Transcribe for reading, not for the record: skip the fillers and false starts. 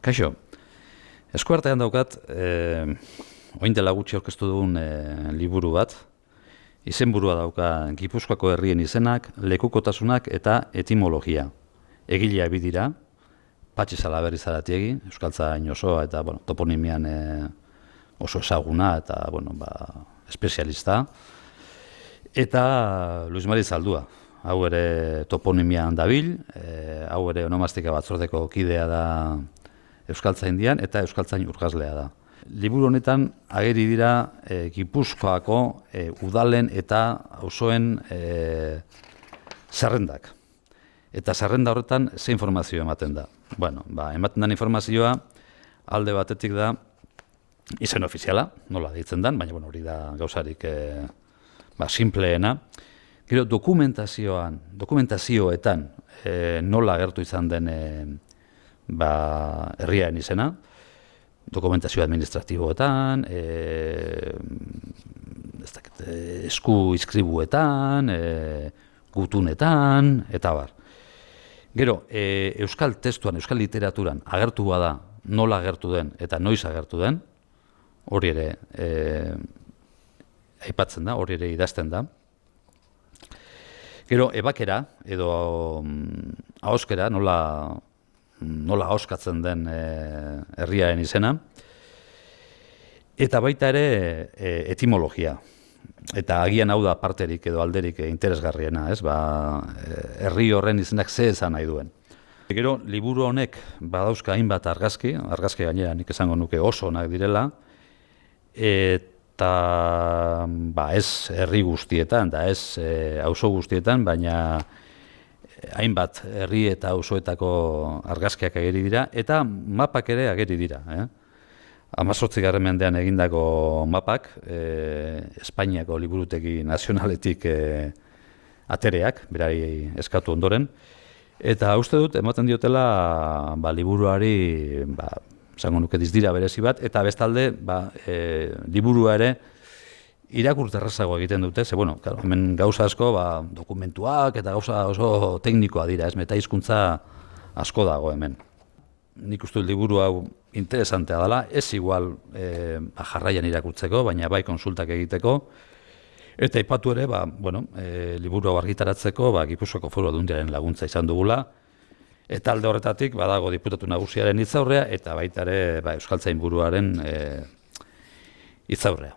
Kaixo, eskuartean daukat, orain dela gutxi aurkeztu dugun liburu bat, izenburua dauka Gipuzkoako herrien izenak, lekukotasunak eta etimologia. Egilea bi dira, Patxi Salaberri Zaratiegi, euskaltzain osoa eta toponimian oso ezaguna eta espezialista. Eta Luis Mari Zaldua, hau ere toponimian dabil, hau ere onomastika batzordeko kidea da euskaltzaindian eta euskaltzain urgazlea da. Liburu honetan ageri dira Gipuzkoako udalen eta auzoen zerrendak. Eta zerrenda horretan ze informazio ematen da. Ematen den informazioa alde batetik da izen ofiziala, nola deitzen den, baina hori da gauzarik simpleena. Gero dokumentazioetan nola agertu izan den herriaren izena, dokumentazio administratiboetan, esku izkribuetan, gutunetan, eta bar. Gero, euskal testuan, euskal literaturan agertu bada nola agertu den eta noiz agertu den, hori ere aipatzen da, hori ere idazten da. Gero, ebakera edo ahoskera, nola ahoskatzen den herriaren izena, eta baita ere etimologia. Eta agian hau da parterik edo alderik interesgarriena, herri horren izenak ze esan nahi duen. Gero, liburu honek badauzka hainbat argazki gainera nik esango nuke oso onak direla, eta ez herri guztietan, da ez auzo guztietan, baina hainbat herri eta auzoetako argazkiak ageri dira, eta mapak ere ageri dira. 18. mendean egindako mapak, Espainiako liburutegi nazionaletik atereak, berari eskatu ondoren, eta uste dut, ematen diotela liburuari, esango nuke dizdira berezi bat, eta bestalde, liburua ere irakurterrazago egiten dute, hemen gauza asko dokumentuak eta gauza oso teknikoa dira, meta hizkuntza asko dago hemen. Nik uste dut liburu hau interesantea dela, ez igual jarraian irakurtzeko, baina bai konsultak egiteko, eta aipatu ere, liburu hau argitaratzeko Gipuzkoako Foru Aldundiaren laguntza izan dugula, eta alde horretatik badago diputatu nagusiaren hitzaurrea eta baita ere euskaltzainburuaren hitzaurrea.